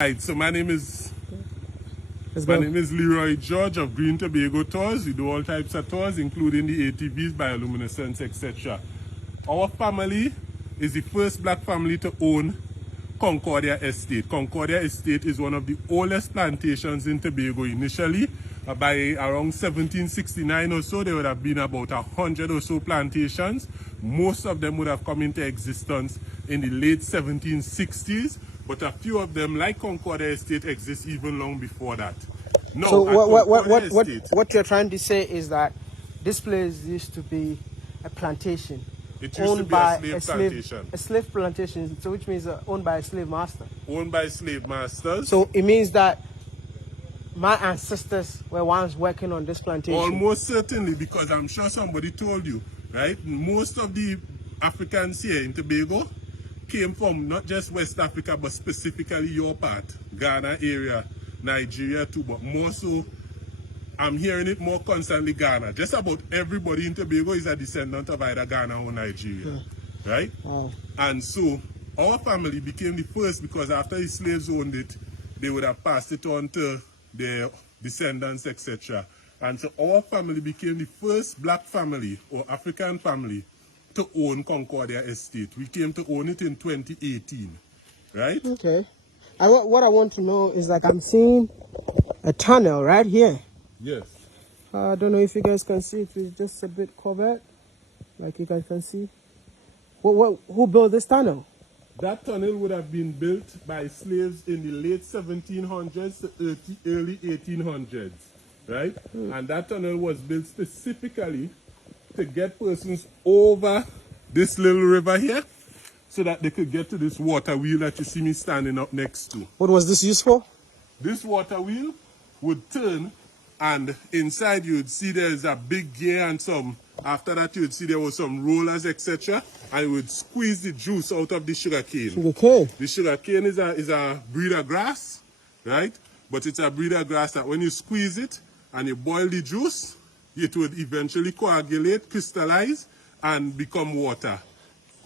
Right, so my name is Let's go. Leroy George of Green Tobago Tours. We do all types of tours, including the ATVs, bioluminescence, etc. Our family is the first black family to own Concordia Estate. Concordia Estate is one of the oldest plantations in Tobago initially. By around 1769 or so, there would have been about 100 or so plantations. Most of them would have come into existence in the late 1760s, but a few of them, like Concordia Estate, exist even long before that. Now, So what you're trying to say is that this place used to be a plantation. It used to be a slave plantation. A slave plantation, so which means owned by a slave master. Owned by slave masters. So it means that my ancestors were once working on this plantation. Almost certainly, because I'm sure somebody told you, right? Most of the Africans here in Tobago came from not just West Africa, but specifically your part, Ghana area, Nigeria too, but more so, I'm hearing it more constantly, Ghana. Just about everybody in Tobago is a descendant of either Ghana or Nigeria, right? Oh. And so our family became the first, because after the slaves owned it, they would have passed it on to their descendants, etc. And so our family became the first black family or African family to own Concordia Estate. We came to own it in 2018, right? Okay. What I want to know is, like, I'm seeing a tunnel right here. Yes. I don't know if you guys can see it. It's just a bit covered, like you guys can see. Who built this tunnel? That tunnel would have been built by slaves in the late 1700s to early 1800s, right? And that tunnel was built specifically to get persons over this little river here so that they could get to this water wheel that you see me standing up next to. What was this used for? This water wheel would turn, and inside you would see there's a big gear and some, after that you would see there was some rollers, etc. And you would squeeze the juice out of the sugarcane. Sugarcane? The sugarcane is a breeder grass, right? But it's a breeder grass that when you squeeze it and you boil the juice, it would eventually coagulate, crystallize, and become water.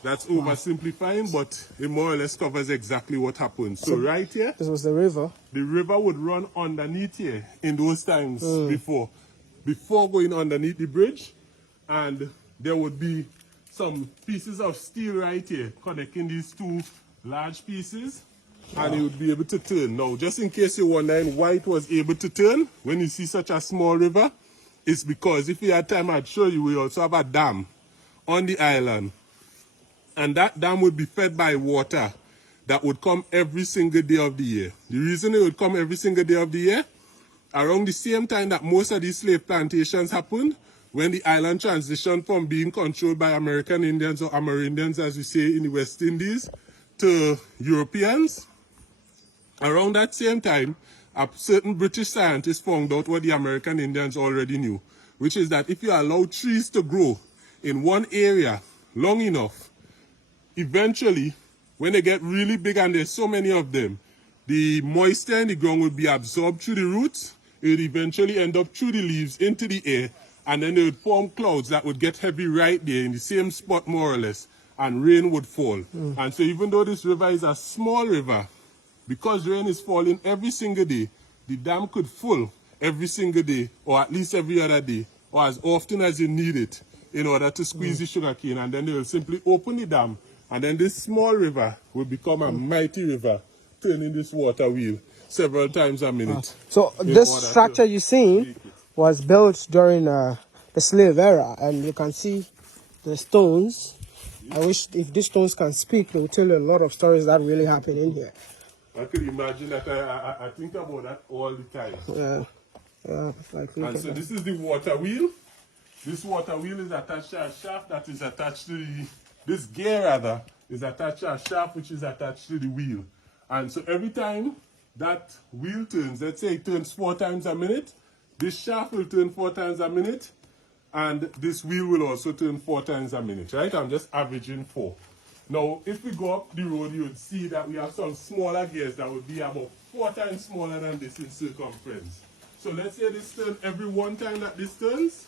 That's oversimplifying, but it more or less covers exactly what happened. So right here, this was the river. The river would run underneath here in those times before going underneath the bridge, and there would be some pieces of steel right here connecting these two large pieces, and it would be able to turn. Now, just in case you're wondering why it was able to turn when you see such a small river, it's because if you had time, I'd show you, we also have a dam on the island. And that dam would be fed by water that would come every single day of the year. The reason it would come every single day of the year, around the same time that most of these slave plantations happened, when the island transitioned from being controlled by American Indians, or Amerindians as we say in the West Indies, to Europeans, around that same time, a certain British scientist found out what the American Indians already knew, which is that if you allow trees to grow in one area long enough, eventually, when they get really big and there's so many of them, the moisture in the ground will be absorbed through the roots. It would eventually end up through the leaves into the air, and then they would form clouds that would get heavy right there in the same spot more or less, and rain would fall. And so even though this river is a small river, because rain is falling every single day, the dam could full every single day, or at least every other day, or as often as you need it, in order to squeeze the sugarcane, and then they will simply open the dam, and then this small river will become a mighty river, turning this water wheel several times a minute. So this structure you've seen was built during the slave era, and you can see the stones. I wish if these stones can speak, they will tell you a lot of stories that really happened in here. I could imagine that. I think about that all the time. And so this is the water wheel. This water wheel is attached to a shaft that is attached to this gear rather, is attached to a shaft which is attached to the wheel. And so every time that wheel turns, let's say it turns 4 times a minute, this shaft will turn 4 times a minute, and this wheel will also turn 4 times a minute, right? I'm just averaging 4. Now, if we go up the road, you would see that we have some smaller gears that would be about 4 times smaller than this in circumference. So let's say this turns every 1 time that this turns,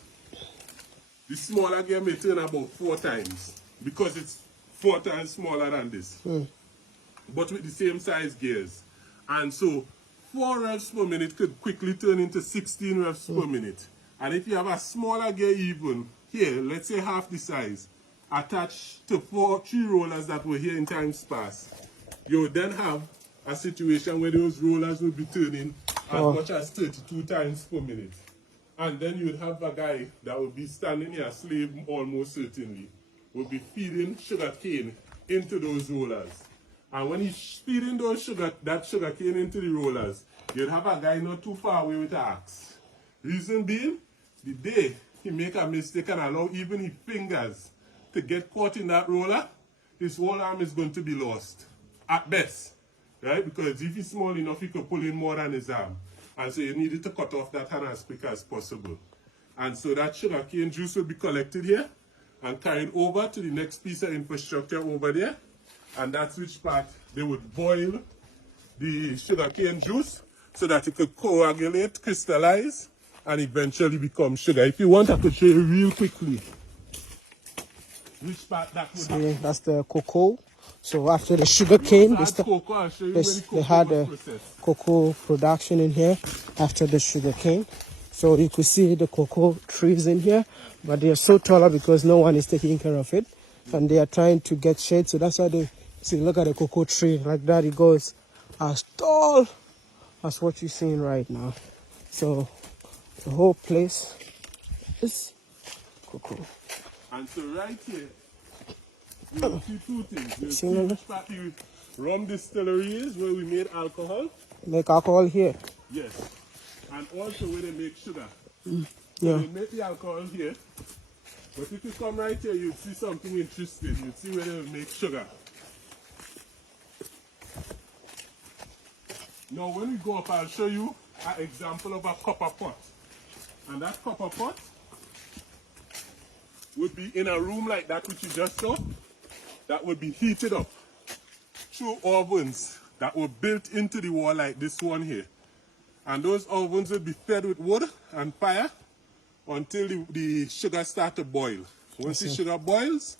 the smaller gear may turn about 4 times because it's 4 times smaller than this. But with the same size gears. And so 4 revs per minute could quickly turn into 16 revs per minute. And if you have a smaller gear even, here, let's say half the size, attached to 3 rollers that were here in times past, you would then have a situation where those rollers would be turning as much as 32 times per minute. And then you'd have a guy that would be standing here, a slave almost certainly, would be feeding sugar cane into those rollers. And when he's feeding that sugar cane into the rollers, you'd have a guy not too far away with an axe. Reason being, the day he make a mistake and allow even his fingers to get caught in that roller, his whole arm is going to be lost, at best, right? Because if he's small enough, he could pull in more than his arm. And so you needed to cut off that hand as quick as possible. And so that sugarcane juice will be collected here and carried over to the next piece of infrastructure over there. And that's which part they would boil the sugarcane juice so that it could coagulate, crystallize, and eventually become sugar. If you want, I could show you real quickly which part that would happen. That's the cocoa. So after the sugar cane, they had a cocoa production in here after the sugar cane. So you could see the cocoa trees in here, but they are so taller because no one is taking care of it. And they are trying to get shade. So that's why they see, look at the cocoa tree like that. It goes as tall as what you're seeing right now. So the whole place is cocoa. And so right here, you'll see 2 things. You'll see which part the rum distillery is, where we made alcohol. Make alcohol here. Yes. And also where they make sugar. Yeah. So they make the alcohol here. But if you come right here, you'll see something interesting. You'll see where they make sugar. Now when we go up, I'll show you an example of a copper pot. And that copper pot would be in a room like that which you just saw. That would be heated up through ovens that were built into the wall like this one here. And those ovens would be fed with wood and fire until the sugar starts to boil. Once the sugar boils,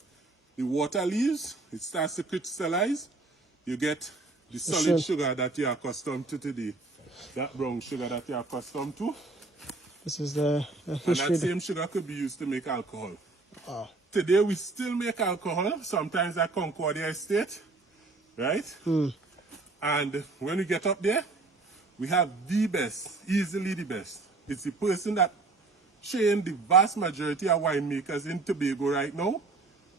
the water leaves, it starts to crystallize, you get the solid sugar that you're accustomed to today. That brown sugar that you're accustomed to. This is the history. And that same sugar could be used to make alcohol. Oh. Today we still make alcohol, sometimes at Concordia Estate, right? And when we get up there, we have the best, easily the best. It's the person that trained the vast majority of winemakers in Tobago right now,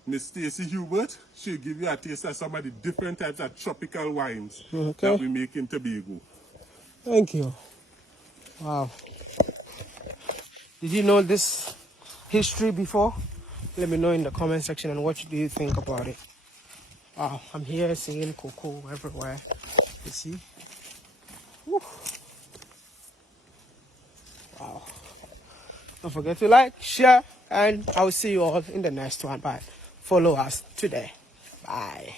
Miss Stacy Hubert. She'll give you a taste of some of the different types of tropical wines that we make in Tobago. Thank you. Wow. Did you know this history before? Let me know in the comment section, and what do you think about it. Wow, I'm here seeing cocoa everywhere. You see? Woo. Wow. Don't forget to like, share, and I will see you all in the next one. Bye. Follow us today. Bye.